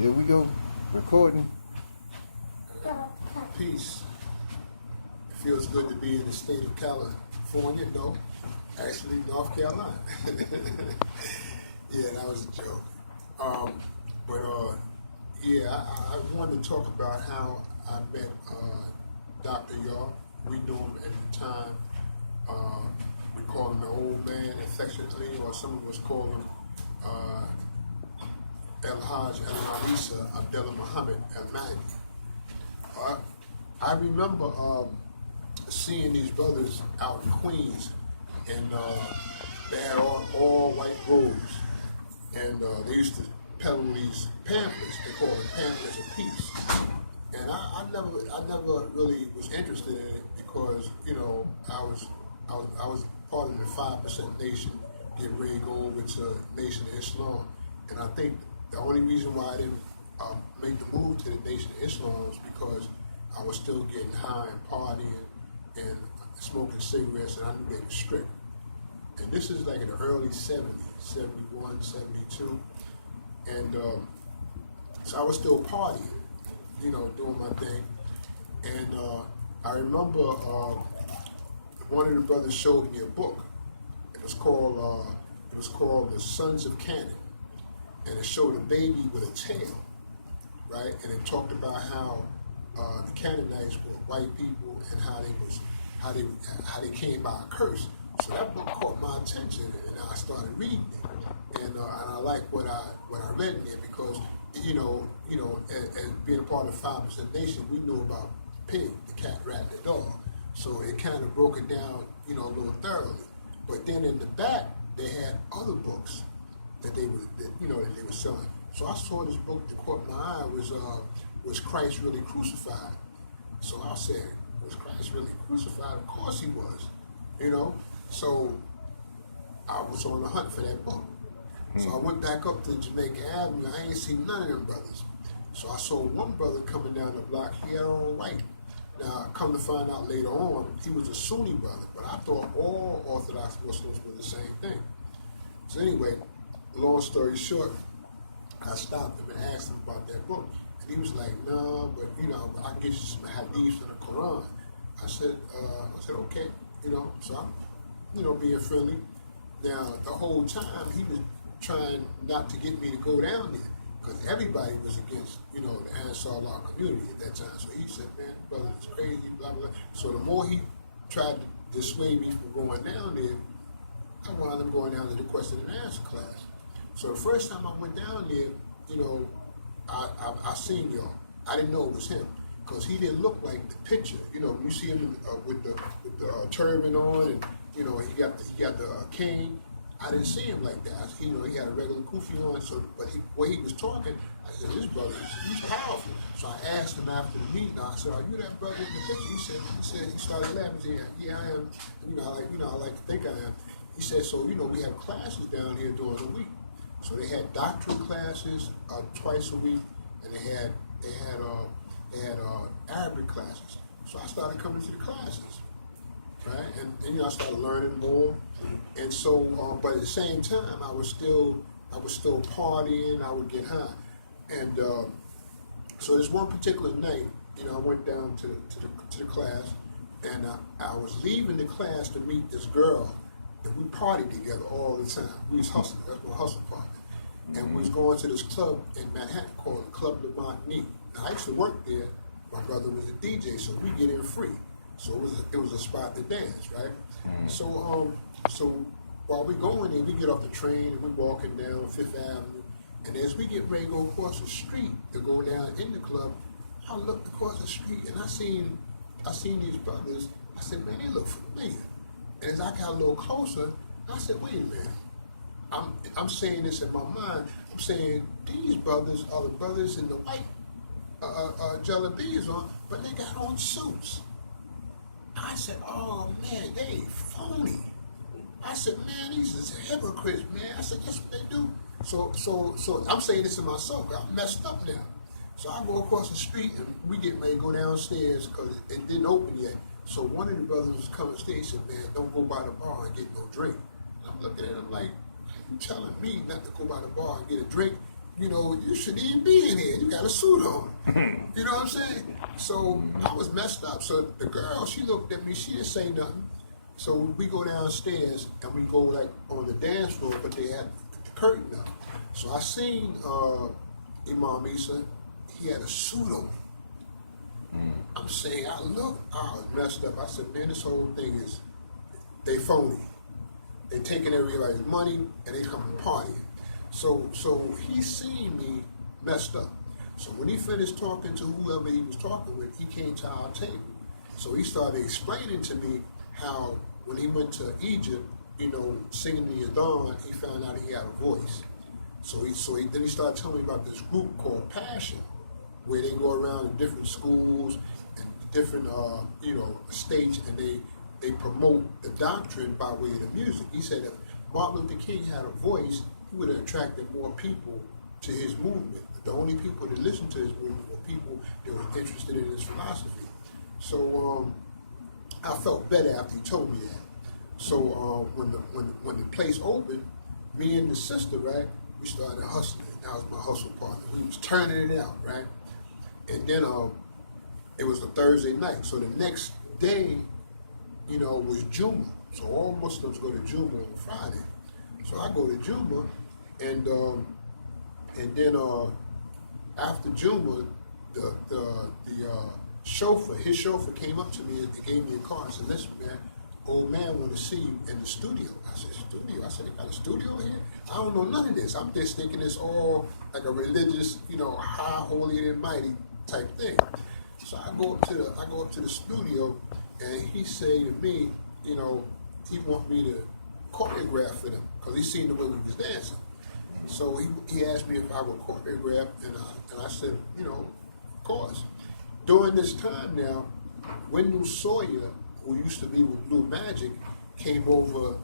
Here we go. Recording. Peace. It feels good to be in the state of California, no, actually North Carolina. Yeah, that was a joke. I wanted to talk about how I met Dr. Yaw. We knew him at the time. We call him the old man affectionately, or some of us call him El Hajj El Alisa Abdullah Muhammad El Mahdi. I remember seeing these brothers out in Queens, and they had all white robes, and they used to peddle these pamphlets. They called them pamphlets of peace. And I never really was interested in it because I was part of the 5% nation getting ready to go over to Nation of Islam, and I think the only reason why I didn't make the move to the Nation of Islam was because I was still getting high and partying and smoking cigarettes, and I knew they were strict. And this is like in the early 70s, 71, 72. And so I was still partying, doing my thing. And I remember one of the brothers showed me a book. It was called The Sons of Canaan. And it showed a baby with a tail, right? And it talked about how the Canaanites were white people and how they came by a curse. So that book caught my attention, and I started reading it. And I like what I read in it because as being a part of the 5% nation, we knew about pig, the cat, rat, and the dog. So it kind of broke it down, a little thoroughly. But then in the back, they had other books that they were selling. So I saw this book that caught my eye was Christ really crucified? So I said, was Christ really crucified? Of course he was, So I was on the hunt for that book. So I went back up to Jamaica Avenue. I ain't seen none of them brothers. So I saw one brother coming down the block. He had on white. Now, come to find out later on, he was a Sunni brother, but I thought all Orthodox Muslims were the same thing. So anyway, long story short, I stopped him and asked him about that book. And he was like, nah, but I get you some hadiths in the Quran. I said, okay, so I'm, being friendly. Now, the whole time, he was trying not to get me to go down there because everybody was against, the Ansar Allah community at that time. So he said, man, brother, it's crazy, blah, blah, blah. So the more he tried to dissuade me from going down there, I wound up going down to the question and answer class. So the first time I went down there, I seen y'all. I didn't know it was him because he didn't look like the picture. You see him with the turban on, and he got the cane. I didn't see him like that. He had a regular kufi on. So, but when he was talking, I said, "This brother, he's powerful." So I asked him after the meeting. I said, "Are you that brother in the picture?" He started laughing. He said, "Yeah, I am. I like to think I am." He said, "So we have classes down here during the week." So they had doctrine classes twice a week, and they had Arabic classes. So I started coming to the classes, right? And I started learning more. And so, but at the same time, I was still partying. I would get high, and so this one particular night, I went down to the class, and I was leaving the class to meet this girl. And we partied together all the time. We was hustling. That's my hustle partner. And we was going to this club in Manhattan called the Club Le Montaigne. Now, I used to work there. My brother was a DJ, so we get in free. So it was a spot to dance, right? So while we going there, we get off the train and we walking down Fifth Avenue. And as we get ready to go across the street to go down in the club, I looked across the street and I seen these brothers. I said, man, they look familiar. And as I got a little closer, I said, wait a minute. I'm saying this in my mind. I'm saying these brothers are the brothers in the white jalabias on, but they got on suits. I said, oh man, they phony. I said, man, these is hypocrites, man. I said, that's what they do. So I'm saying this to myself. I'm messed up now. So I go across the street and we get ready to go downstairs because it didn't open yet. So one of the brothers was coming upstairs and said, man, don't go by the bar and get no drink. And I'm looking at him like, you telling me not to go by the bar and get a drink? you shouldn't even be in here. You got a suit on. You know what I'm saying? So I was messed up. So the girl, she looked at me. She didn't say nothing. So we go downstairs and we go like on the dance floor, but they had the curtain up. So I seen Imam Isa. He had a suit on. I'm saying, I was messed up. I said, man, this whole thing is, they phony. They taking everybody's money and they come to party. So he seen me messed up. So when he finished talking to whoever he was talking with, he came to our table. So he started explaining to me how when he went to Egypt, singing the Adhan, he found out he had a voice. Then he started telling me about this group called Passion, where they go around in different schools and different states, and they promote the doctrine by way of the music. He said if Martin Luther King had a voice, he would have attracted more people to his movement. The only people that listened to his movement were people that were interested in his philosophy. So I felt better after he told me that. So when the place opened, me and the sister, right, we started hustling. That was my hustle partner. We was turning it out, right? And then it was a Thursday night. So the next day, was Juma. So all Muslims go to Juma on Friday. So I go to Juma, and then after Juma, his chauffeur came up to me and gave me a car and said, listen, man, old man want to see you in the studio. I said, studio? I said, they got a studio here? I don't know none of this. I'm just thinking it's all like a religious, high, holy, and mighty type thing. So I go up to the studio, and he say to me, he want me to choreograph for them because he seen the way we was dancing. So he asked me if I would choreograph, and I said, of course. During this time now, Wendell Sawyer, who used to be with Blue Magic, came over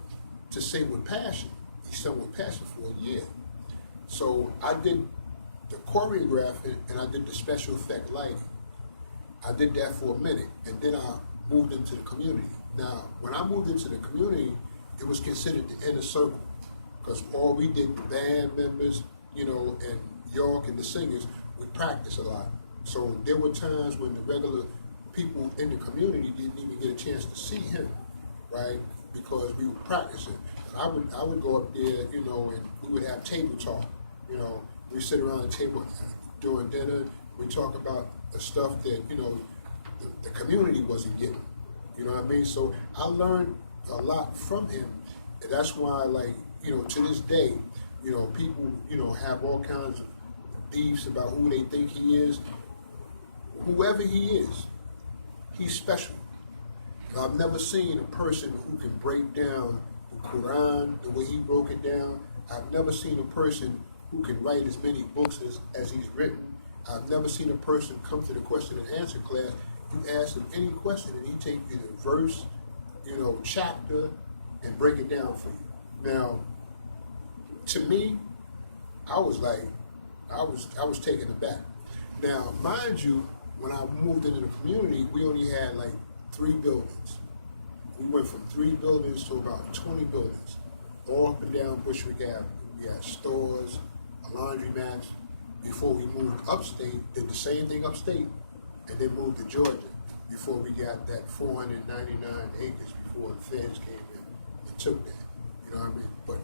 to sing with Passion. He sang with Passion for a year. So I did the choreographing and I did the special effect lighting. I did that for a minute, and then I moved into the community. Now, when I moved into the community, it was considered the inner circle, because all we did, the band members, and York and the singers, we practiced a lot. So there were times when the regular people in the community didn't even get a chance to see him, right? Because we were practicing. I would go up there, and we would have table talk. We sit around the table during dinner. We talk about the stuff that the community wasn't getting. You know what I mean? So I learned a lot from him, and that's why, to this day, people, have all kinds of beefs about who they think he is. Whoever he is, he's special. I've never seen a person who can break down the Quran the way he broke it down. I've never seen a person who can write as many books as he's written. I've never seen a person come to the question and answer class. You ask him any question and he take you the verse, chapter, and break it down for you. Now, to me, I was taken aback. Now, mind you, when I moved into the community, we only had 3 buildings. We went from 3 buildings to about 20 buildings, all up and down Bushwick Avenue. We had stores, a laundromat. Before we moved upstate, did the same thing upstate, and then moved to Georgia before we got that 499 acres before the feds came in and took that. You know what I mean? But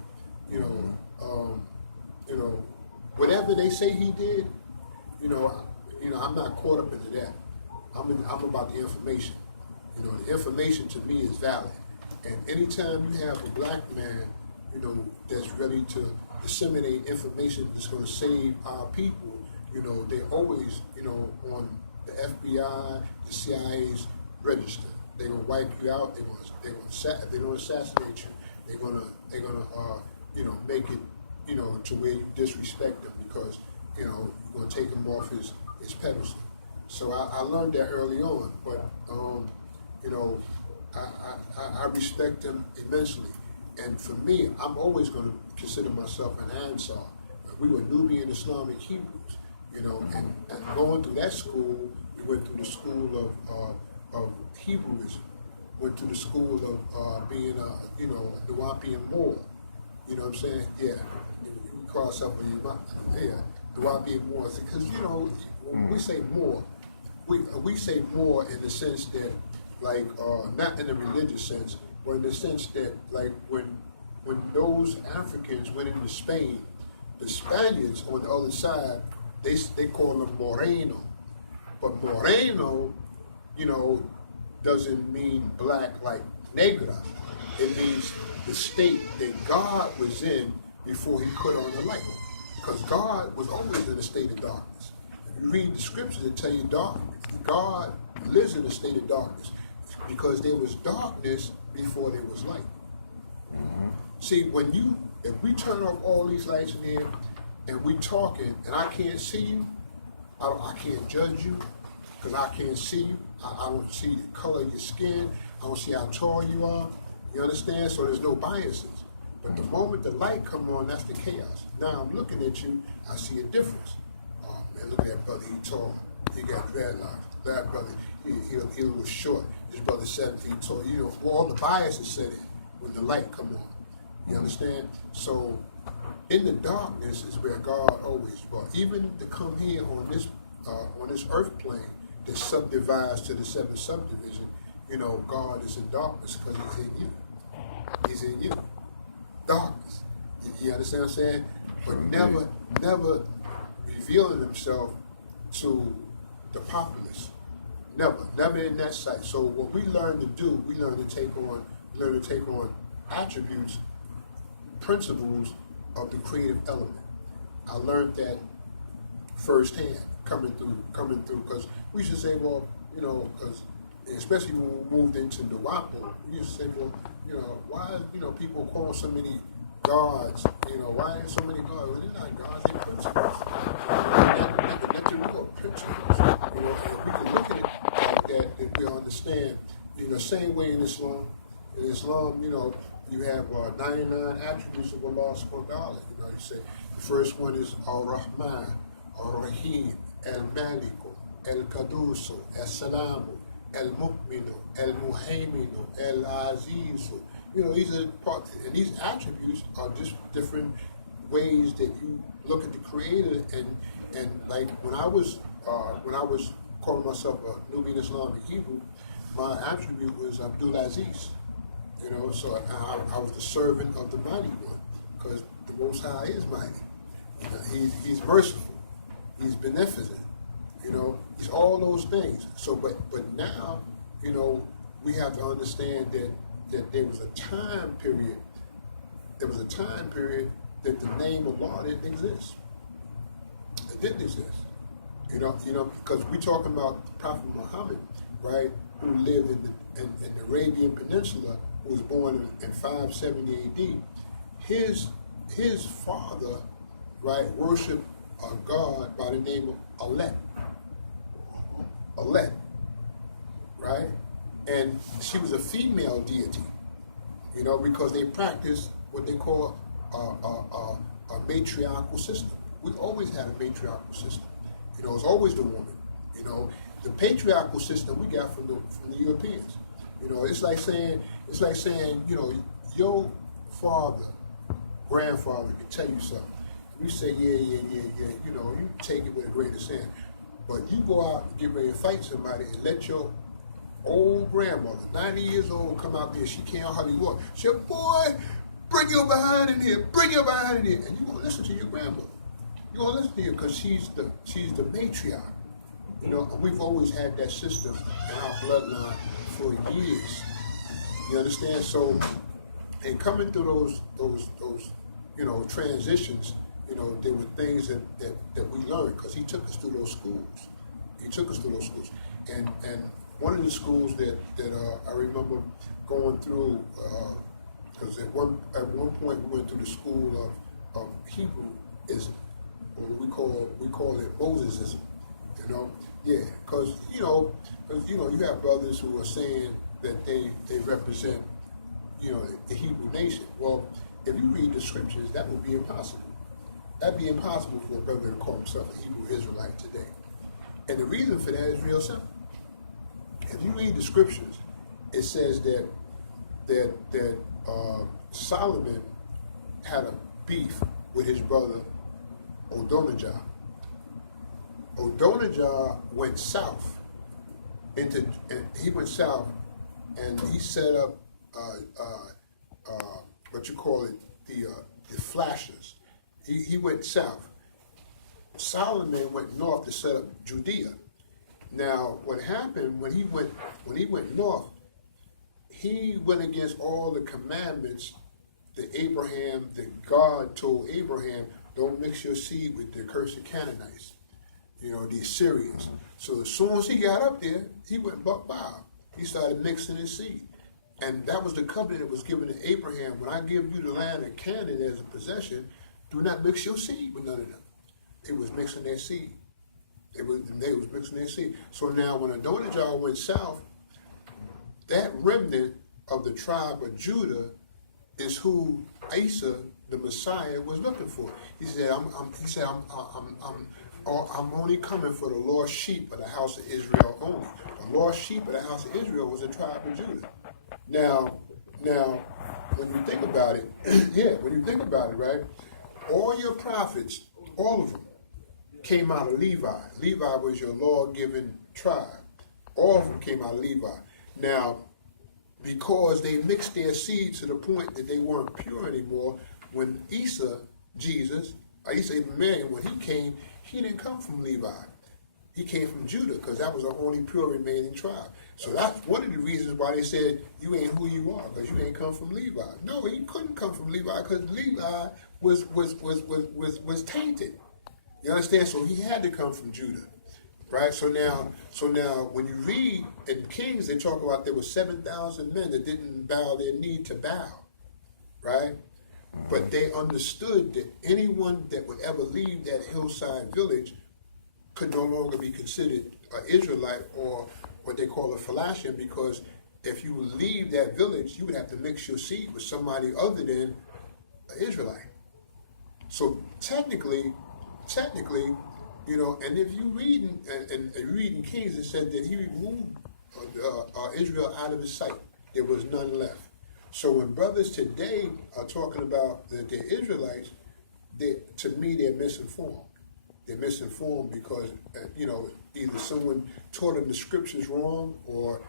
whatever they say he did, I'm not caught up into that. I'm about the information. The information to me is valid. And anytime you have a black man, that's ready to disseminate information that's going to save our people, they're always, on the FBI, the CIA's register. They're going to wipe you out. If they don't assassinate you, they're gonna make it, to where you disrespect them because, you're going to take him off his pedestal. So I learned that early on, but I respect him immensely. And for me, I'm always going to consider myself an Ansar. We were Nubian Islamic Hebrews, and going through that school, we went through the school of Hebrewism, went through the school of being a Nuwapian Moor. You know what I'm saying? Yeah, we call ourselves a Do I be more? Because when we say more, we say more in the sense that, like, not in the religious sense, but in the sense that, like, when those Africans went into Spain, the Spaniards on the other side, they call them Moreno, but Moreno, doesn't mean black like negra. It means the state that God was in before he put on the light. Because God was always in a state of darkness. If you read the scriptures, it tell you God lives in a state of darkness because there was darkness before there was light. Mm-hmm. See, if we turn off all these lights in here and we talking and I can't see you, I can't judge you because I can't see you. I don't see the color of your skin. I don't see how tall you are. You understand? So there's no biases. But the moment the light come on, that's the chaos. Now I'm looking at you, I see a difference. Oh man, look at that brother, he tall. He got dreadlocks. That brother, he was short. This brother 7 feet tall. All the biases set in when the light come on. You understand? So in the darkness is where God always brought. Even to come here on this earth plane that subdivides to the 7th subdivision, God is in darkness because he's in you. He's in you. Darkness. You understand what I'm saying? But never revealing himself to the populace. Never in that sight. So what we learn to do, we learn to take on attributes, principles of the creative element. I learned that firsthand coming through, because we used to say, well, because especially when we moved into Nuwapo, we used to say, well, why people call so many gods? Why are there so many gods? Well, they're not gods, they're principles. They're the real principles. And if we can look at it like that, then we'll understand. Same way in Islam. In Islam, you have 99 attributes of Allah subhanahu wa ta'ala. You say the first one is Ar-Rahman, Ar-Rahim, Al-Maliku, Al-Qadusu, Al-Salamu, Al-Mu'minu, Al-Muhaiminu, Al-Azizu. These are parts, and these attributes are just different ways that you look at the Creator. And like when I was calling myself a Nubian Islamic Hebrew, my attribute was Abdul Aziz. So I was the servant of the Mighty One, because the Most High is mighty. He's merciful. He's beneficent. He's all those things. So, but now, we have to understand that there was a time period. There was a time period that the name of Allah didn't exist. It didn't exist. Because we're talking about the Prophet Muhammad, right, who lived in the Arabian Peninsula, who was born in 570 AD. His father, right, worshiped a god by the name of Alet, right? And she was a female deity, because they practiced what they call a matriarchal system. We always had a matriarchal system. It's always the woman. The patriarchal system we got from the Europeans. It's like saying, your father, grandfather can tell you something. You say, yeah. You take it with a grain of sand. But you go out and get ready to fight somebody and let your old grandmother, 90 years old, come out there. She can't hardly walk. She said, boy, bring your behind in here. And you're going to listen to your grandmother. You're going to listen to her because she's the matriarch. And we've always had that system in our bloodline for years. You understand? So, and coming through those transitions, there were things that we learned because he took us through those schools. And one of the schools that I remember going through, because at one point we went through the school of Hebrew is what we call it Mosesism. Because you have brothers who are saying that they represent the Hebrew nation. Well, if you read the scriptures, that would be impossible. That'd be impossible for a brother to call himself a Hebrew Israelite today. And the reason for that is real simple. If you read the scriptures, it says that Solomon had a beef with his brother Adonijah. Adonijah went south and he went south and he set up what you call it, the flashes. He went south. Solomon went north to set up Judea. Now, what happened when he went north, he went against all the commandments that God told Abraham, don't mix your seed with the accursed Canaanites, the Assyrians. So as soon as he got up there, he went buck wild. He started mixing his seed. And that was the covenant that was given to Abraham. When I give you the land of Canaan as a possession, do not mix your seed with none of them. It was mixing their seed. They was mixing their seed. So now when Adonijah went south, that remnant of the tribe of Judah is who Isa, the Messiah, was looking for. He said, I'm only coming for the lost sheep of the house of Israel only. The lost sheep of the house of Israel was the tribe of Judah. Now, when you think about it, right? All your prophets, all of them, came out of Levi. Levi was your law-given tribe. All of them came out of Levi. Now, because they mixed their seed to the point that they weren't pure anymore, when Isa, Ibn Mary, when he came, he didn't come from Levi. He came from Judah because that was the only pure remaining tribe. So that's one of the reasons why they said you ain't who you are, because you ain't come from Levi. No, he couldn't come from Levi because Levi was tainted. You understand? So he had to come from Judah. Right? So now when you read in Kings, they talk about there were 7,000 men that didn't bow their knee to Baal. Right? But they understood that anyone that would ever leave that hillside village could no longer be considered an Israelite or what they call a Phalashian, because if you would leave that village, you would have to mix your seed with somebody other than an Israelite. So technically, and if you read in Kings, it said that he removed Israel out of his sight. There was none left. So when brothers today are talking about that they're Israelites, to me they're misinformed. They're misinformed because either someone taught them the scriptures wrong, or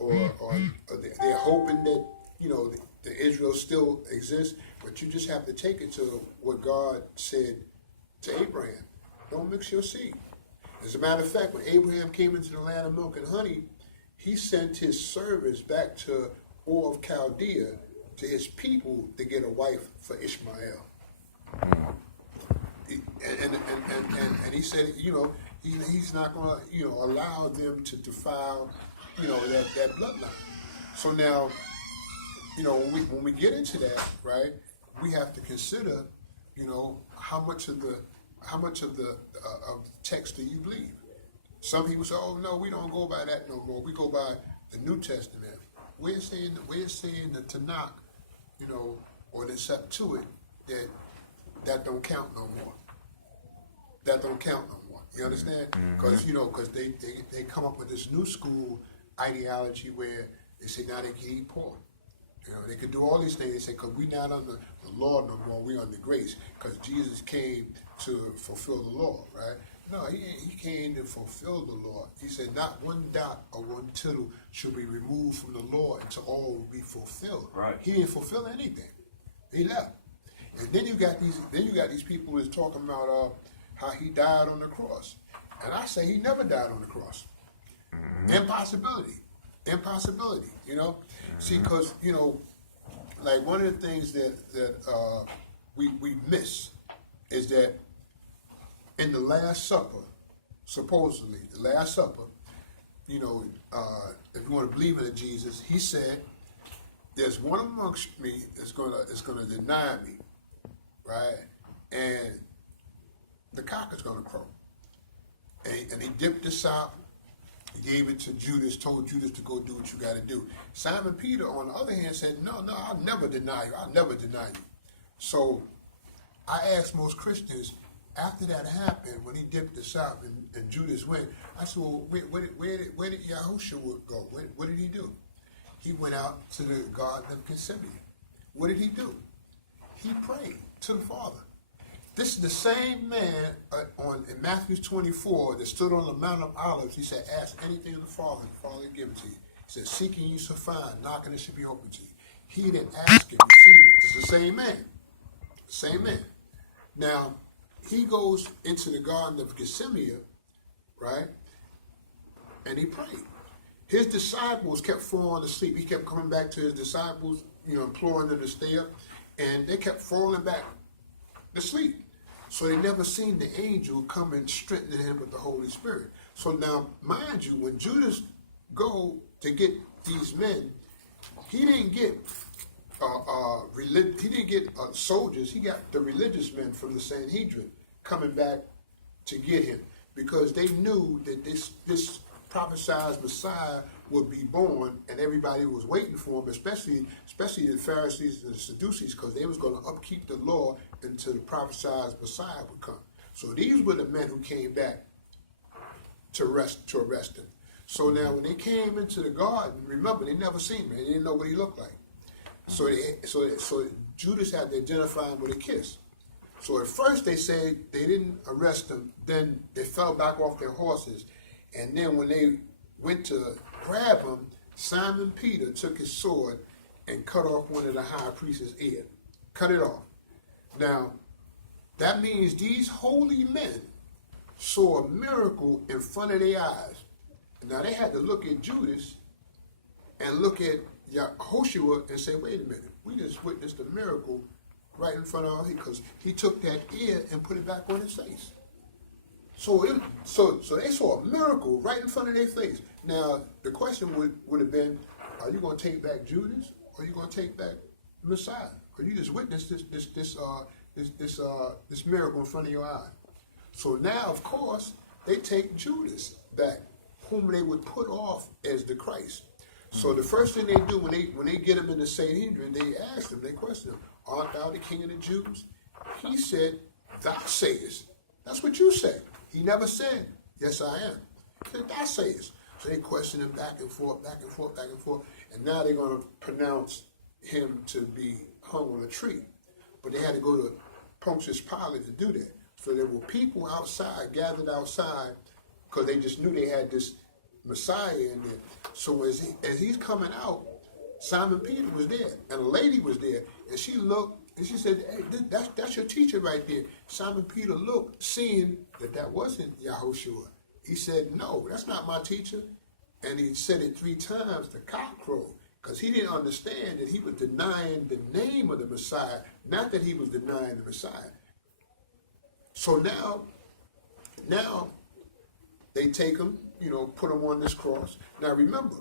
they're hoping that the Israel still exists. But you just have to take it to what God said to Abraham. Don't mix your seed. As a matter of fact, when Abraham came into the land of milk and honey, he sent his servants back to Ur of Chaldea to his people to get a wife for Ishmael. And he said, he's not going to, allow them to defile, that bloodline. So now, when we get into that, right, we have to consider, how much of the text do you believe? Some people say, "Oh no, we don't go by that no more. We go by the New Testament." We're saying the Tanakh, or the Septuagint, that don't count no more. That don't count no more. You understand? Because because they come up with this new school ideology where they say now they can eat pork. They could do all these things. They say, because we're not under the law no more, we're under grace. Because Jesus came to fulfill the law, right? No, he came to fulfill the law. He said, not one dot or one tittle should be removed from the law until all will be fulfilled. Right. He didn't fulfill anything. He left. And then you got these people that's talking about how he died on the cross. And I say he never died on the cross. Impossibility. See, because like one of the things that we miss is that in the Last Supper, supposedly the Last Supper, if you want to believe in Jesus, he said, "There's one amongst me that's gonna deny me, right? And the cock is gonna crow." And he dipped the sop. He gave it to Judas, told Judas to go do what you got to do. Simon Peter, on the other hand, said, no, I'll never deny you. I'll never deny you. So I asked most Christians, after that happened, when he dipped the sop and Judas went, I said, well, where did Yahushua go? What did he do? He went out to the Garden of Gethsemane. What did he do? He prayed to the Father. This is the same man in Matthew 24 that stood on the Mount of Olives. He said, ask anything of the Father, and the Father will give it to you. He said, seeking you shall find, knocking it should be open to you. He that ask it, receive it. It's the same man. Same man. Now, he goes into the Garden of Gethsemane, right? And he prayed. His disciples kept falling asleep. He kept coming back to his disciples, imploring them to stay up. And they kept falling back to sleep. So they never seen the angel come and strengthen him with the Holy Spirit. So now, mind you, when Judas go to get these men, he didn't get soldiers. He got the religious men from the Sanhedrin coming back to get him, because they knew that this prophesied Messiah would be born, and everybody was waiting for him, especially the Pharisees and the Sadducees, because they was going to upkeep the law until the prophesied Messiah would come. So these were the men who came back to arrest him. So now when they came into the garden, remember, they never seen him. They didn't know what he looked like. So Judas had to identify him with a kiss. So at first they said they didn't arrest him. Then they fell back off their horses. And then when they went to grab him, Simon Peter took his sword and cut off one of the high priest's ear. Cut it off. Now, that means these holy men saw a miracle in front of their eyes. Now, they had to look at Judas and look at Yahushua and say, wait a minute, we just witnessed a miracle right in front of us, because he took that ear and put it back on his face. So they saw a miracle right in front of their face. Now, the question would have been, are you going to take back Judas, or are you going to take back the Messiah? Or you just witnessed this miracle in front of your eye. So now, of course, they take Judas back, whom they would put off as the Christ. So the first thing they do when they get him in the Sanhedrin, they ask him, they question him, art thou the king of the Jews? He said, thou sayest. That's what you say. He never said, yes, I am. He said, thou sayest. So they question him back and forth, back and forth, back and forth. And now they're going to pronounce him to be hung on a tree. But they had to go to Pontius Pilate to do that. So there were people outside, gathered outside, because they just knew they had this Messiah in there. So as he's coming out, Simon Peter was there, and a lady was there, and she looked, and she said, hey, that's your teacher right there. Simon Peter looked, seeing that wasn't Yahushua. He said, no, that's not my teacher. And he said it 3 times, the cock crowed, because he didn't understand that he was denying the name of the Messiah, not that he was denying the Messiah. So now they take him, put him on this cross. Now remember,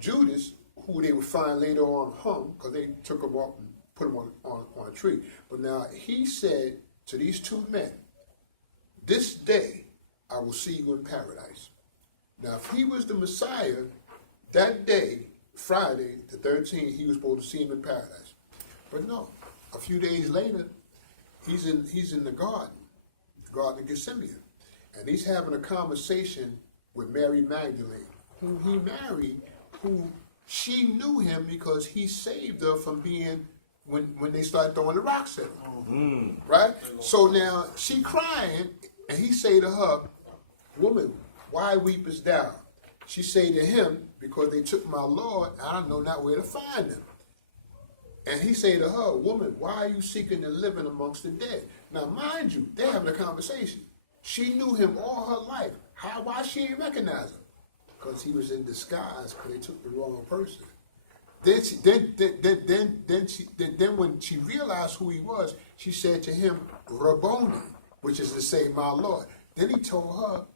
Judas, who they would find later on hung, because they took him off and put him on a tree. But now he said to these 2 men, this day I will see you in paradise. Now if he was the Messiah, that day, Friday the 13th, he was supposed to see him in paradise. But no, a few days later, he's in the garden of Gethsemane. And he's having a conversation with Mary Magdalene, who he married, who she knew him because he saved her from being, when they started throwing the rocks at him. Right? So now she crying, and he say to her, woman, why weepest thou? She say to him, because they took my Lord, I don't know not where to find him. And he say to her, woman, why are you seeking the living amongst the dead? Now mind you, they're having a conversation. She knew him all her life. Why she didn't recognize him? Because he was in disguise, because they took the wrong person. Then when she realized who he was, she said to him, Rabboni, which is to say, my Lord. Then he told her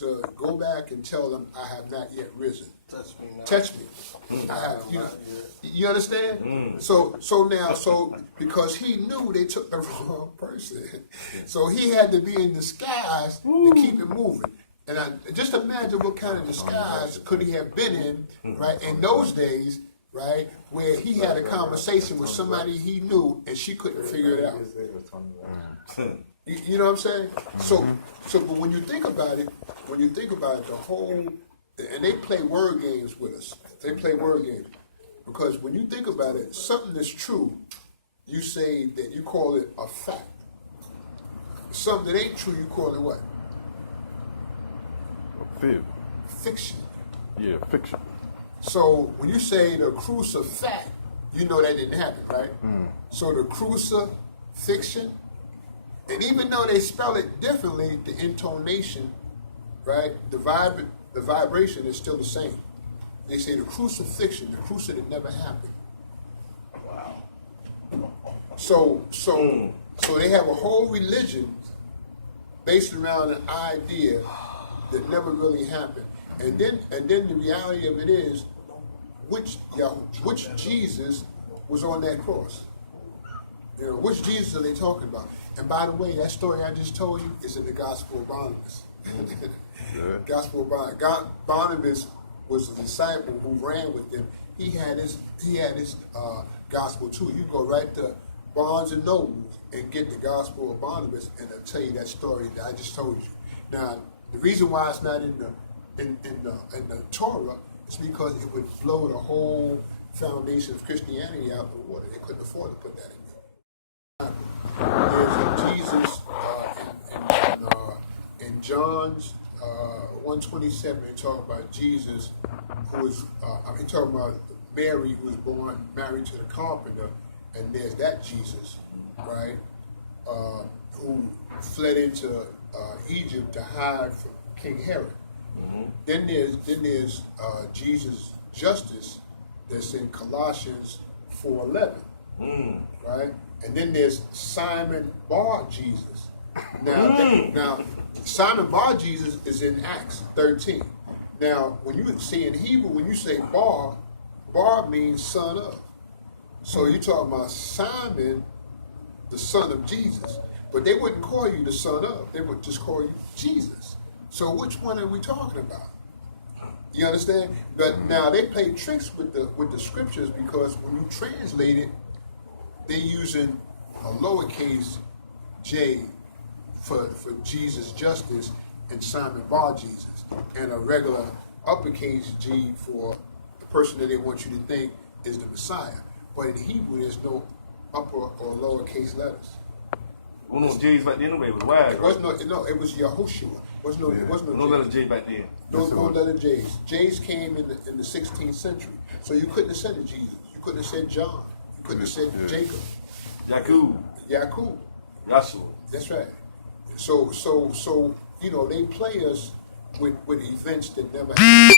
to go back and tell them, I have not yet risen. Touch me now. Touch me. I have, you understand? So because he knew they took the wrong person, so he had to be in disguise to keep it moving. And just imagine what kind of disguise could he have been in, right, in those days, right, where he had a conversation with somebody he knew and she couldn't figure it out. You know what I'm saying? So, but when you think about it, the whole, and they play word games with us. They play word games. Because when you think about it, something that's true, you say that you call it a fact. Something that ain't true, you call it what? A fib. Fiction. Yeah, fiction. So when you say the crucifact, you know that didn't happen, right? So the crucifixion, and even though they spell it differently, the intonation, right, the vibration is still the same. They say the crucifixion, the crucifixion never happened. Wow. So they have a whole religion based around an idea that never really happened. And then the reality of it is, which Jesus was on that cross? You know, which Jesus are they talking about? And by the way, that story I just told you is in the Gospel of Barnabas. Gospel of Barnabas. Barnabas was a disciple who ran with him. He had his gospel too. You go right to Barnes and Noble and get the Gospel of Barnabas, and they'll tell you that story that I just told you. Now, the reason why it's not in the Torah is because it would blow the whole foundation of Christianity out of the water. They couldn't afford to put that in there. There's a Jesus in John's 1:27. They talk about Jesus, who was talking about Mary, who was born married to the carpenter, and there's that Jesus, right, who fled into Egypt to hide from King Herod. Then there's Jesus Justice that's in Colossians 4:11, right? And then there's Simon Bar Jesus. Now Simon Bar Jesus is in Acts 13. Now when you see in Hebrew, when you say Bar means son of. So you're talking about Simon, the son of Jesus. But they wouldn't call you the son of. They would just call you Jesus. So which one are we talking about? You understand? But now they play tricks with the scriptures, because when you translate it, they're using a lowercase j for Jesus Justice and Simon Bar Jesus, and a regular uppercase G for the person that they want you to think is the Messiah. But in Hebrew, there's no upper or lowercase letters. One of those J's back then anyway was wide. It was no, it was Yahushua. It was no letter J back then. No letter J's. J's came in the 16th century. So you couldn't have said it Jesus. You couldn't have said John. You couldn't have said Jacob. Yakub. Yahshua. That's right. So you know, they play us with events that never happened.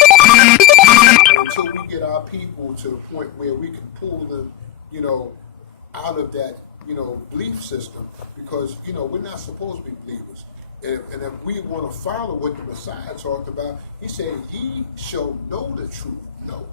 And until we get our people to the point where we can pull them, you know, out of that, you know, belief system, because, you know, we're not supposed to be believers. And if we want to follow what the Messiah talked about, he said, ye shall know the truth. No.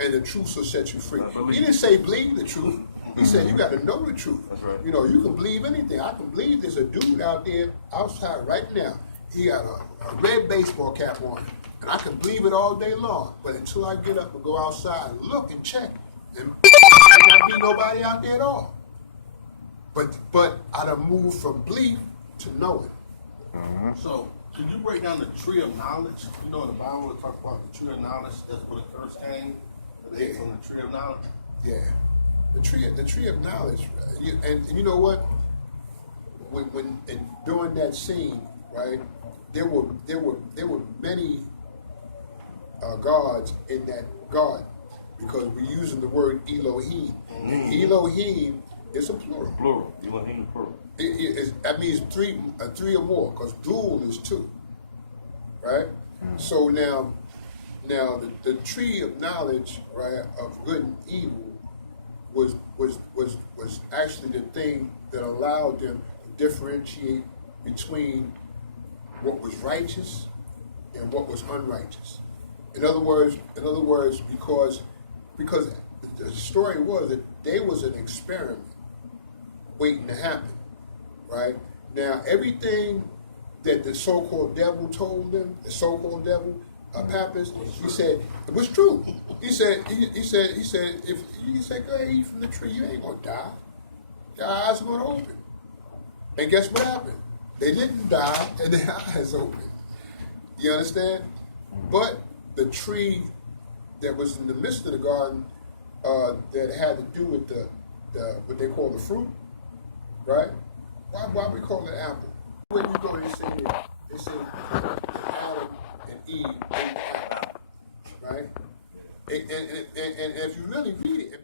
And the truth shall set you free. He didn't say believe the truth. He said you got to know the truth. That's right. You know, you can believe anything. I can believe there's a dude out there outside right now. He got a red baseball cap on, and I can believe it all day long. But until I get up and go outside and look and check, and there might not be nobody out there at all. But I done moved from belief to knowing. So, could you break down the tree of knowledge? You know, the Bible will talk about the tree of knowledge. That's where the curse came. They ate from the tree of knowledge. Yeah, the tree of knowledge. And you know what? When during that scene, right, there were many gods in that garden, because we're using the word Elohim. And Elohim is a plural. Plural. Elohim plural. That means three or more, because dual is two, right? So now the tree of knowledge, right, of good and evil, was actually the thing that allowed them to differentiate between what was righteous and what was unrighteous. In other words, because the story was that there was an experiment waiting to happen. Right? Now, everything that the so-called devil told them, the so-called devil, Pappas, he said, it was true. He said, if you say, go ahead, eat from the tree, you ain't gonna die. Your eyes are gonna open. And guess what happened? They didn't die, and their eyes opened. You understand? But the tree that was in the midst of the garden, that had to do with what they call the fruit, right? Why we call it apple? When you go, they say Adam and Eve ate the apple, right? And if you really read it,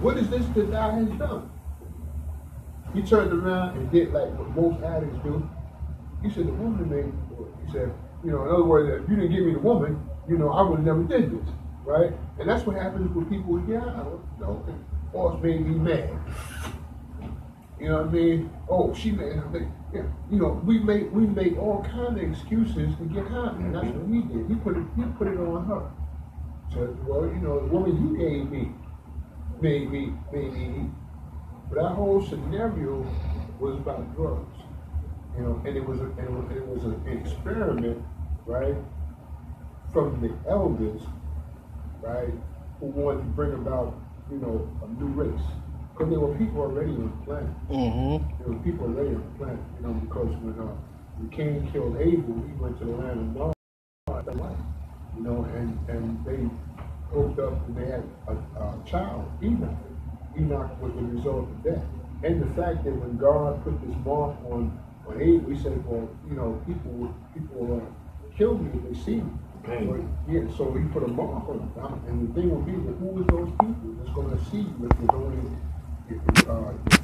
what is this that thou hast done? He turned around and did like what most addicts do. He said, the woman made me do it. He said, in other words, if you didn't give me the woman, I would have never did this, right? And that's what happens with people who get out. Or it's made me mad. You know what I mean? Oh, she made me. Yeah. We make all kind of excuses to get high, and that's what he did. He put it on her. So, well, the woman you gave me made me eat. But that whole scenario was about drugs, and it was an experiment, right, from the elders, right, who wanted to bring about, a new race. Because there were people already on the planet. Mm-hmm. There were people already on the planet, because when Cain killed Abel, he went to the land of Nod, and they hooked up and they had a child, Enoch. Enoch was the result of that. And the fact that when God put this mark on Abel, he said, well, people kill me if they see me. Okay. So he put a mark on them. And the thing will be, who is those people that's going to see you if there's only your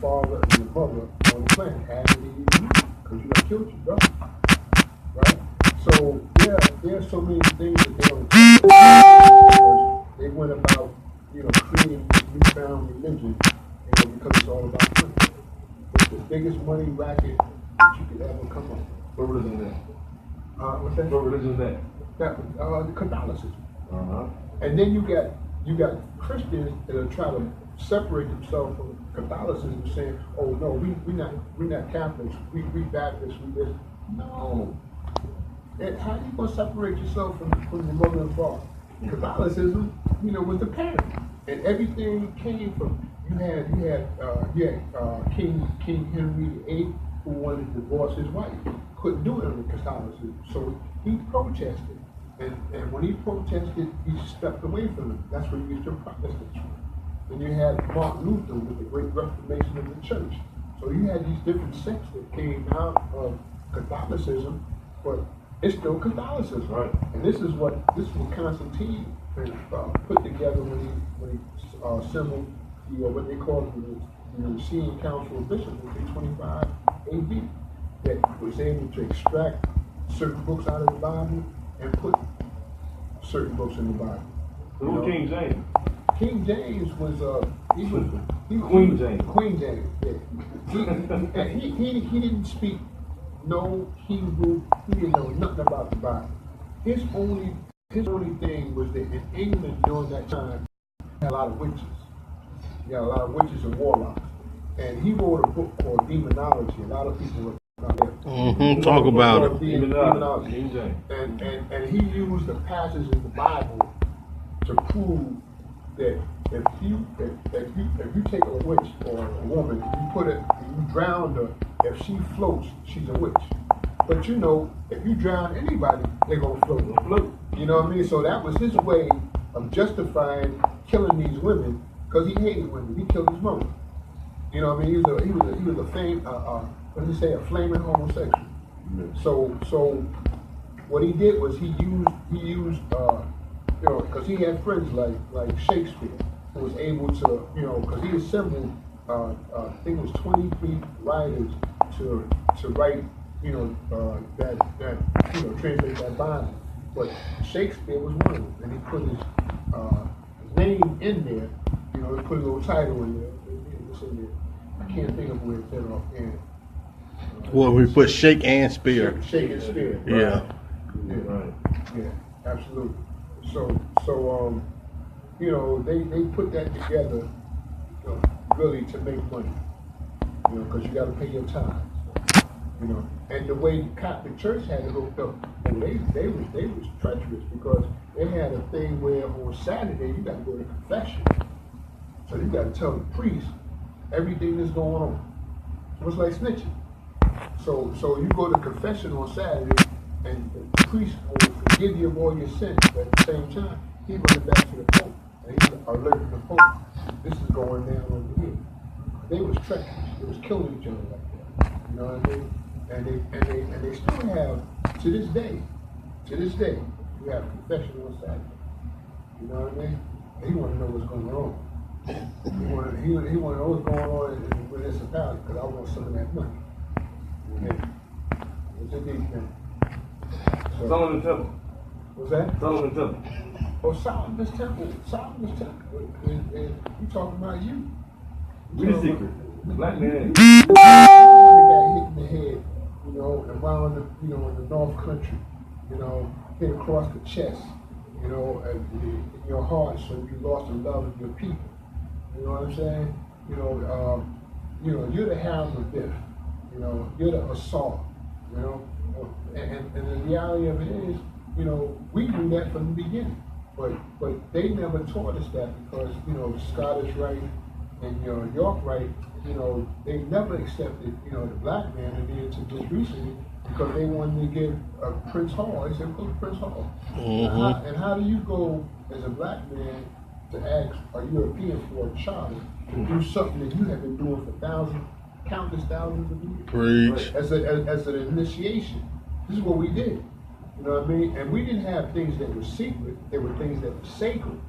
father and your mother on the planet, Adam and Eve, because you have killed your brother. Right? So, there's so many things that they don't do. They went about, creating this newfound religion, because it's all about money. It's the biggest money racket that you could ever come up. What religion is that? What's that? What religion is that? Catholicism. Uh-huh. And then you got Christians that are trying to separate themselves from Catholicism, saying, "Oh no, we're not Catholics. We Baptists. We this." No. And how are you gonna separate yourself from your mother and father? Catholicism, was the parent, and everything came from. You had King Henry VIII, who wanted to divorce his wife, couldn't do it under Catholicism, so he protested. And when he protested, he stepped away from it. That's where you get your Protestants from. Then you had Martin Luther with the Great Reformation of the church. So you had these different sects that came out of Catholicism, but it's still Catholicism. Right. And this is what Constantine put together when he assembled what they call the Nicene Council of Bishops in 325 AD, that was able to extract certain books out of the Bible and put certain books in the Bible. Who King James? King James was Queen James. Queen James, yeah. He didn't speak no Hebrew. He didn't know nothing about the Bible. His only thing was that in England during that time, you had a lot of witches. You had a lot of witches and warlocks. And he wrote a book called Demonology. A lot of people were Talk about it. Demonology. And he used the passages in the Bible to prove that if you take a witch or a woman, you drown her, if she floats, she's a witch. But if you drown anybody, they're gonna float. You know what I mean? So that was his way of justifying killing these women, because he hated women. He killed his mother. You know what I mean? He was a flaming homosexual. Yeah. So what he did was he used because he had friends like Shakespeare, who was able to, because he assembled I think it was 23 writers to write, translate that Bible. But Shakespeare was one of them, and he put his name in there. He put a little title in there. It's in there. I can't think of where it's at offhand. Well, we put Shake and Spear. Shake and Spear. Right? Yeah. Right. Yeah, absolutely. So they put that together, really to make money, because you got to pay your tithes, and the way the Catholic Church had it hooked up, and they was treacherous, because they had a thing where on Saturday you got to go to confession, so you got to tell the priest everything that's going on. It was like snitching. So you go to confession on Saturday, and the priest will forgive you of all your sins, but at the same time, he brings it back to the Pope, and he's alerting the Pope, this is going down over here. they was treacherous. They was killing each other like that. You know what I mean? And they still have to this day. To this day, we have confession on Saturday. You know what I mean? And he want to know what's going on. He want to know what's going on in the municipality because I want some of that money. Okay. It's a deep thing. So, Solomon Temple. what's that? Solomon Temple. Oh, Solomon's Temple. Solomon's Temple. And you talking about you? Read the secret. Black man. Got hit in the head, you know, and wound up, you know, in the North Country, you know, hit across the chest, you know, in your heart, so you lost the love of your people. You know what I'm saying? You know, you're the harem of death. You know, you're the assault. You know, and the reality of it is, you know, we knew that from the beginning, but they never taught us that because, you know, the Scottish Rite and York Rite, you know, they never accepted, you know, the black man, and then to just recently because they wanted to give Prince Hall. They said, go to Prince Hall. Mm-hmm. And how do you go as a black man to ask a European for a child to do something that you have been doing for countless thousands of years? Preach. As an initiation. This is what we did. You know what I mean? And we didn't have things that were secret. There were things that were sacred.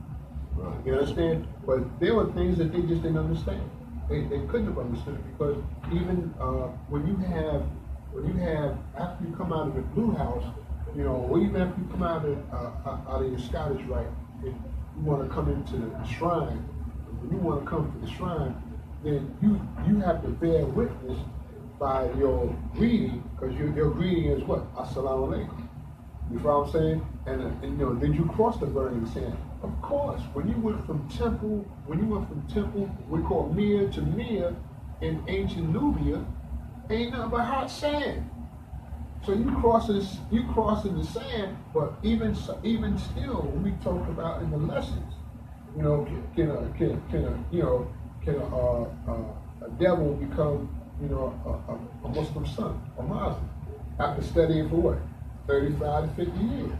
You understand? But there were things that they just didn't understand. They couldn't have understood it because even when you have after you come out of the Blue House, you know, or even after you come out of your Scottish Rite, and you want to come into the shrine. When you want to come to the shrine, then you have to bear witness by your greeting, because your greeting is what? Assalamu alaikum. You follow what I'm saying? And you know, did you cross the burning sand? Of course. When you went from temple, we call Mir to Mir in ancient Nubia, ain't nothing but hot sand. So you crossing the sand, but even still, when we talk about in the lessons, you know, can a devil become, you know, a Muslim son, a Muslim, after studying for what, 35 to 50 years?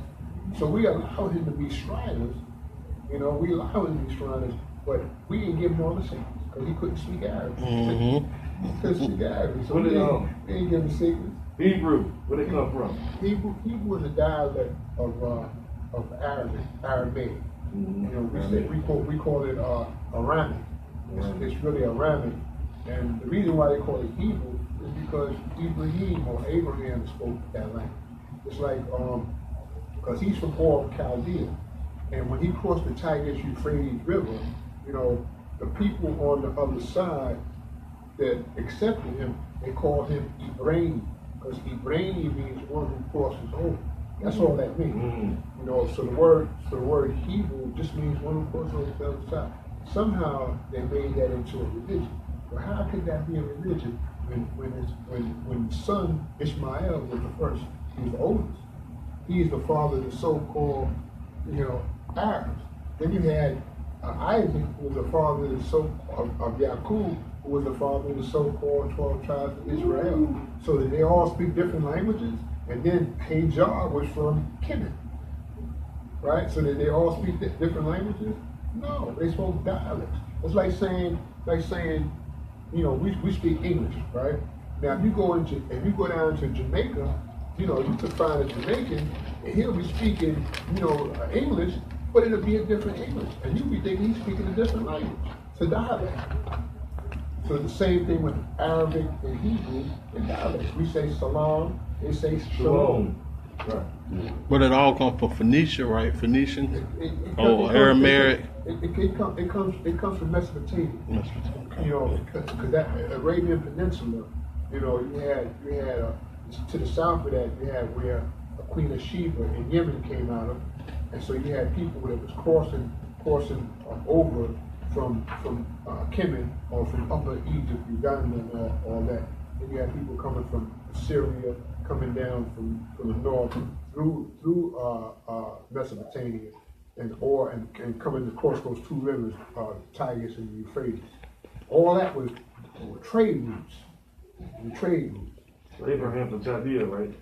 So we allowed him to be Shriners, you know, we allowed him to be Shriners, but we didn't give him all the secrets because he couldn't speak Arabic. Mm-hmm. He couldn't speak Arabic, so What we did, didn't give him secrets. Hebrew. Where they come from? Hebrew is a dialect of Arabic. You know, we call it Aramic. It's really Aramic, and the reason why they call it Hebrew is because Abraham spoke that language. It's like because he's from Ur of Chaldea, and when he crossed the Tigris-Euphrates River, you know, the people on the other side that accepted him, they called him Ibrahim. Because Ibrahim means one who crosses over. That's all that means. Mm-hmm. You know, so the word Hebrew just means one who crosses over to the other side. Somehow they made that into a religion. But how could that be a religion when son Ishmael was the first? He was the oldest. He's the father of the so-called, you know, Arabs. Then you had Isaac, who was the father of Yaqub, who was the father of the so-called 12 tribes of Israel. So that they all speak different languages, and then Hajar was from Kemet, right? So that they all speak different languages? No, they spoke dialects. It's like saying, you know, we speak English, right? Now, if you go down to Jamaica, you know, you could find a Jamaican, and he'll be speaking, you know, English, but it'll be a different English, and you'll be thinking he's speaking a different language. It's a dialect. So the same thing with Arabic and Hebrew and dialects. We say salam, they say shalom. Right. But it all comes from Phoenicia, right? Phoenician? Aramaic? It comes from Mesopotamia. You know, because that Arabian Peninsula, you know, you had to the south of that, you had where Queen of Sheba in Yemen came out of, and so you had people that was crossing over from Kemet or from Upper Egypt, Uganda, and all that. And you had people coming from Syria, coming down from the north through Mesopotamia, and coming across those two rivers, Tigris and Euphrates. All that was trade routes. So Abraham from Chaldea, right?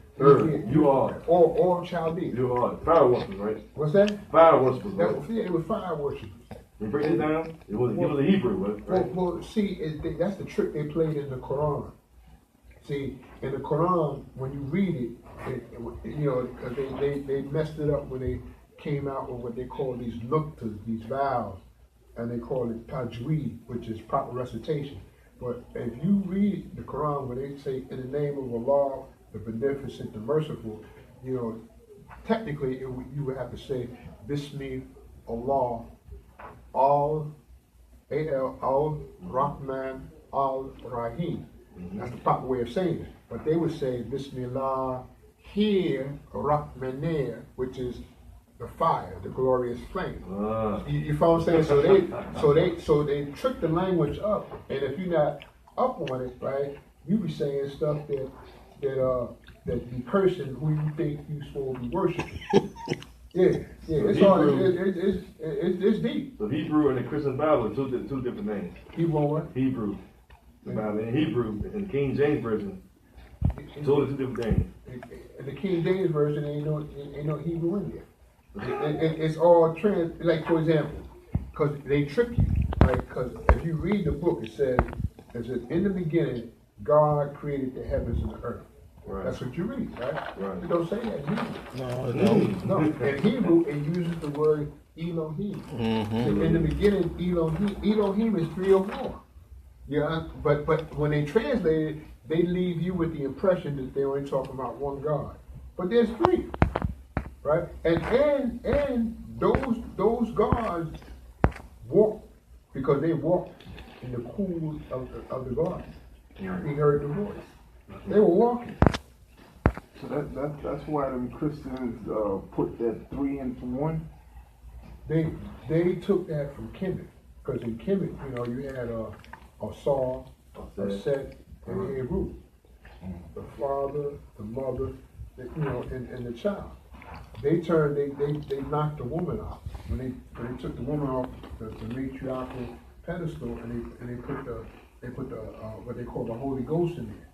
You are all Chaldea. You are fire worshippers, right? What's that? Fire worshippers, right? It was fire worshippers. You break it down. It was a Hebrew, right? Well, see, that's the trick they played in the Quran. See, in the Quran, when you read because they messed it up when they came out with what they call these nuktas, these vows, and they call it tajweed, which is proper recitation. But if you read the Quran where they say, in the name of Allah, the Beneficent, the Merciful, technically you would have to say, Bismi Allah, Al-Rahman, Al-Rahim. That's the proper way of saying it. But they would say Bismillah here Rahmanir, which is the fire, the glorious flame. You follow what I'm saying? So they trick the language up, and if you're not up on it, right, you be saying stuff that the person who you think you're supposed to be worshiping. Yeah, it's hard. It's deep. The Hebrew and the Christian Bible are two different names. Hebrew what? Hebrew. The Bible in Hebrew and the King James version. Totally two different things. In the King James version, ain't no Hebrew in there. It's all like, for example, because they trick you, right? Because if you read the book, it says, in the beginning, God created the heavens and the earth. Right. That's what you read, right? It don't say that in Hebrew. No, it don't. No, in Hebrew, it uses the word Elohim. So in the beginning, Elohim is 3 or 4. Yeah, but when they translate it, they leave you with the impression that they're only talking about one God. But there's 3. Right? And those gods walk because they walked in the cool of the garden. He heard the voice. They were walking. So that's why them Christians put that 3 into 1. They took that from Kemet, because in Kemet, you had a Saul, a Set, and a Ruth. The father, the mother, and the child. They knocked the woman off. When they took the woman off the matriarchal pedestal, and they put the what they call the Holy Ghost in there.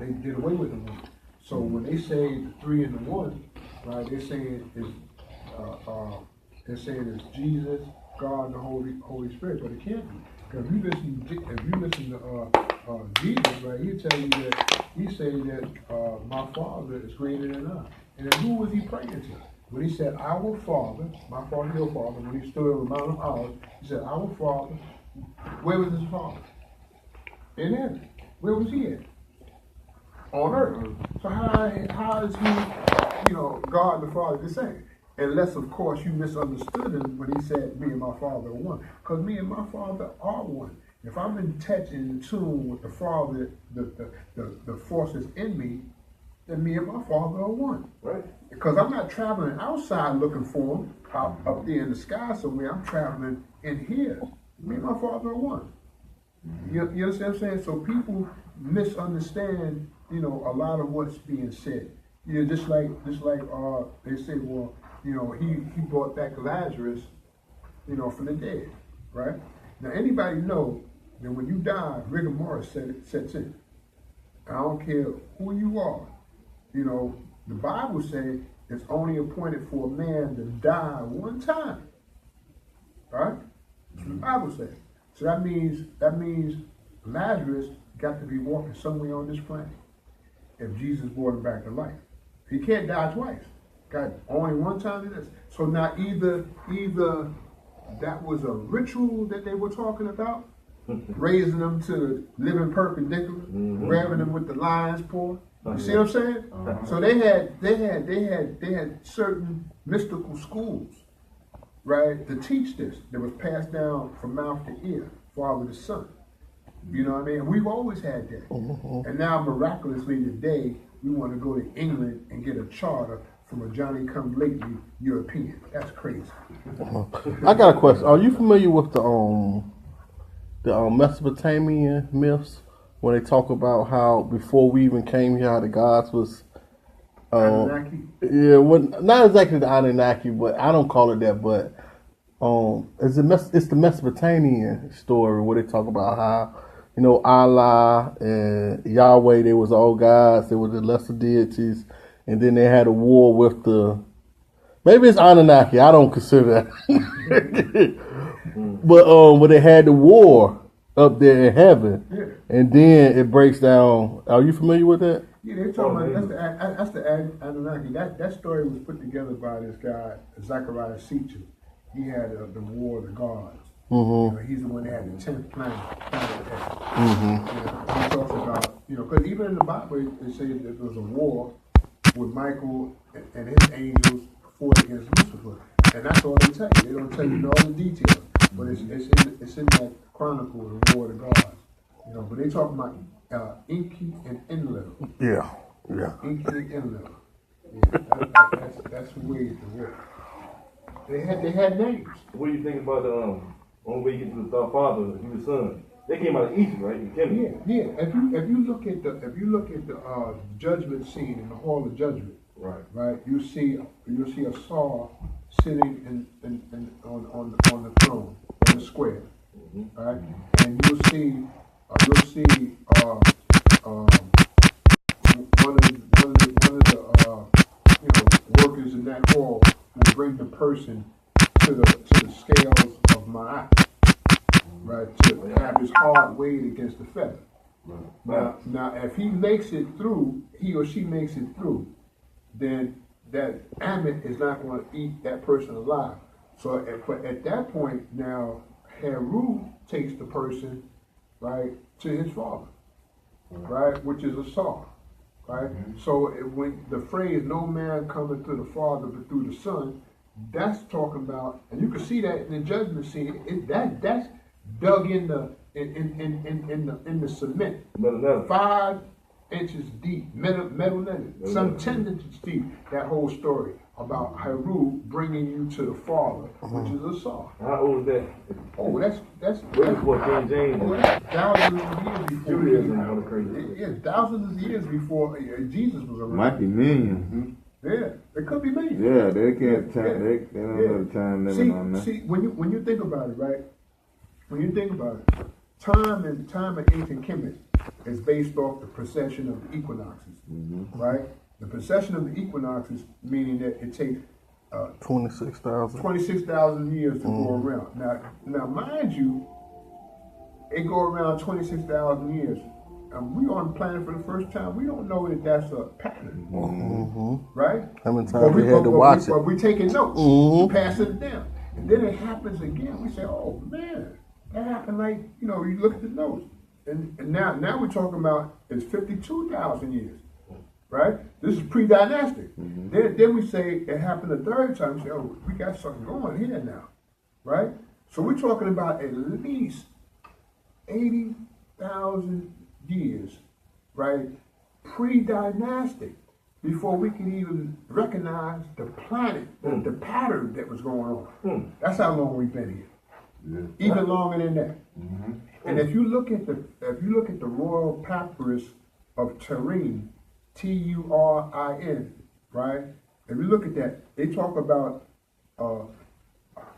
They did away with the woman. So when they say the 3 and the 1, right? They're saying it's Jesus, God, and the Holy Spirit, but it can't be. Because if you listen to Jesus, right? He say that my Father is greater than I. And then who was he praying to? When he said, our Father, my Father, your Father, when he stood on the Mount of Olives, he said, our Father, where was his Father? In heaven. Where was he at? On earth. So how is he, God the Father the same? Unless, of course, you misunderstood him when he said, me and my Father are one. Because me and my Father are one. If I'm in touch and in tune with the Father, the forces in me, then me and my Father are one. Right. Because I'm not traveling outside looking for him up there in the sky somewhere. I'm traveling in here. Me and my Father are one. You understand what I'm saying? So people misunderstand, a lot of what's being said. Just like they say, well, he brought back Lazarus, from the dead, right? Now anybody know that when you die, rigor mortis sets in. I don't care who you are. The Bible says it's only appointed for a man to die one time. Right? That's what the Bible says. So that means Lazarus got to be walking somewhere on this planet if Jesus brought him back to life. He can't die twice. Got only one time to this. So now either that was a ritual that they were talking about, raising them to living perpendicular, grabbing them with the lion's paw. You see what I'm saying? So they had certain mystical schools, right, to teach this that was passed down from mouth to ear, father to son. You know what I mean? We've always had that. And now miraculously today, we want to go to England and get a charter from a Johnny-come-lately European. That's crazy. I got a question. Are you familiar with the Mesopotamian myths when they talk about how before we even came here, how the gods was Anunnaki? Yeah, well, not exactly the Anunnaki, but I don't call it that. But it's the Mesopotamian story where they talk about how Allah and Yahweh, they was all gods, they were the lesser deities, and then they had a war with maybe it's Anunnaki, I don't consider that. But when they had the war up there in heaven, Yeah. and then it breaks down. Are you familiar with that? Yeah, they're talking about that's the Anunnaki. That story was put together by this guy Zachariah Sitchin. He had the War of the Gods. Mm-hmm. He's the one that had the 10th planet X. Mm-hmm. He talks about because even in the Bible it says that there was a war with Michael and his angels fought against Lucifer, and that's all they tell you. They don't tell you all the details, but it's in that chronicle, the War of the Gods. But they talk about Enki and Enlil. Yeah. Yeah. Enki and Enlil. Yeah, that's the way it works. They had names. What do you think about the only way you get to the father is through the son? They came out of Egypt, right? In Kemet. Yeah. If you look at the judgment scene in the Hall of Judgment, right, you see a Saul sitting on the throne on the square, right, and you'll see one of the workers in that hall will bring the person to the scales of Ma'at, right, to have his heart weighed against the feather. Now, if he or she makes it through, then that Ammon is not going to eat that person alive. So at that point, now Heru takes the person, right, to his father, right, which is a Saul, right. So when the phrase "no man cometh to the Father but through the Son," that's talking about, and you can see that in the judgment scene. That's dug in the cement, 5 inches deep, metal some 10 inches deep. That whole story about Heru bringing you to the Father, which is a Saul. How old is that? Oh, that's Way before King James. Oh, that's thousands of years before. Judaism and all the crazy. Yeah, thousands of years before Jesus was around. Might be millions. Yeah, it could be millions. Yeah, they can't time. They don't know the time limit on that. See, when you think about it, right? When you think about it, time in ancient Kemet is based off the precession of the equinoxes, right? The precession of the equinoxes, meaning that it takes 26,000 years to go around. Now, mind you, it go around 26,000 years. And we on the planet for the first time. We don't know that that's a pattern, right? How many times we had to watch it? But we taking notes, we pass it down, and then it happens again. We say, "Oh man, that happened!" Like you look at the notes, and now we're talking about it's 52,000 years, right? This is pre-dynastic. Then we say it happened a third time. We say, "Oh, we got something going here now," right? So we're talking about at least 80,000 years, right, pre-dynastic, before we can even recognize the planet, the pattern that was going on. That's how long we've been here. Even longer than that. And if you look at the royal papyrus of Turin, Turin, right? If you look at that, they talk about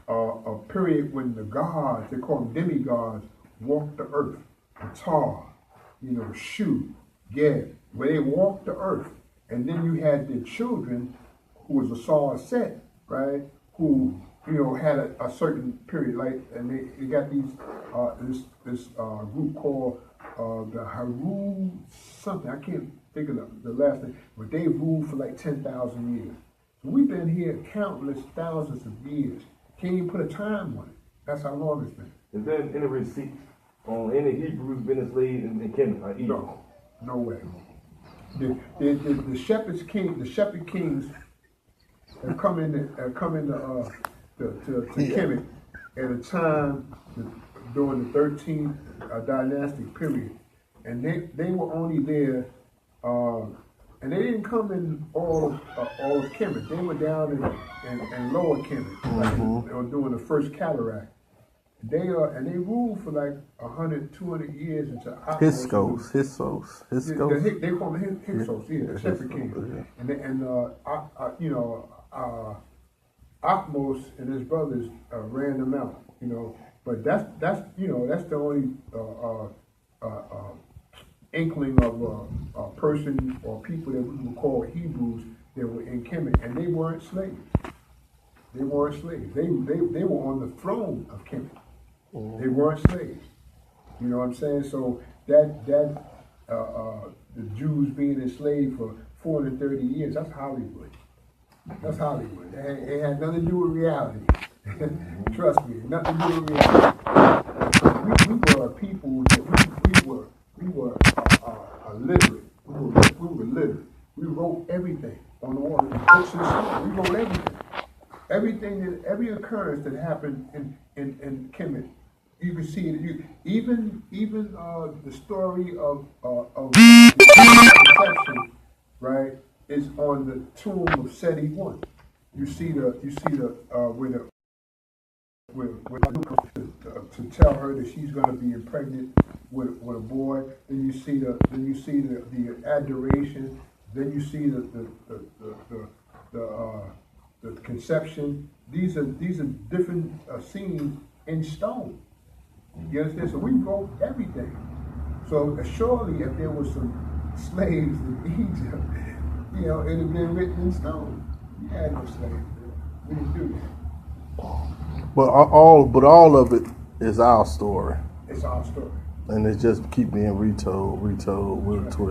a period when the gods, they call them demigods, walked the earth. Ptah, Shu, Geb, where they walked the earth. And then you had the children, who was a Saul set, right? Who, had a certain period, like, and they got these, this group called the Haru something. I can't think of the last name, but they ruled for like 10,000 years. So we've been here countless thousands of years. Can't even put a time on it. That's how long it's been. Is there any receipt on any Hebrews been enslaved in Kemet? No way. The shepherd kings have come into Kemet at a time during the 13th dynastic period, and they were only there, and they didn't come in all of Kemet. They were down in lower Kemet, during the first cataract. They ruled for like 100, 200 years until Hyksos. They call them Hyksos, the shepherd king. And Akhmos and his brothers ran them out, But that's the only inkling of a person or people that we would call Hebrews that were in Kemet, and they weren't slaves. They weren't slaves. They were on the throne of Kemet. They weren't slaves. You know what I'm saying? So the Jews being enslaved for 430 years, that's Hollywood. That's Hollywood. It had nothing to do with reality. Trust me, nothing to do with reality. We were a people that we were literate. We were literate. We wrote everything on the wall. Books and stuff. We wrote everything. Every occurrence that happened in Kemet, you can see it. Even the story of conception, right, is on the tomb of Seti I. You see the to tell her that she's going to be pregnant with a boy. Then you see the adoration. Then you see the conception. These are different scenes in stone. You understand? So we wrote everything. So surely, if there was some slaves in Egypt, you know, it'd have been written in stone. We had no slaves. We didn't do that. But all of it is our story, It's our story. and it just keep being retold with a twist.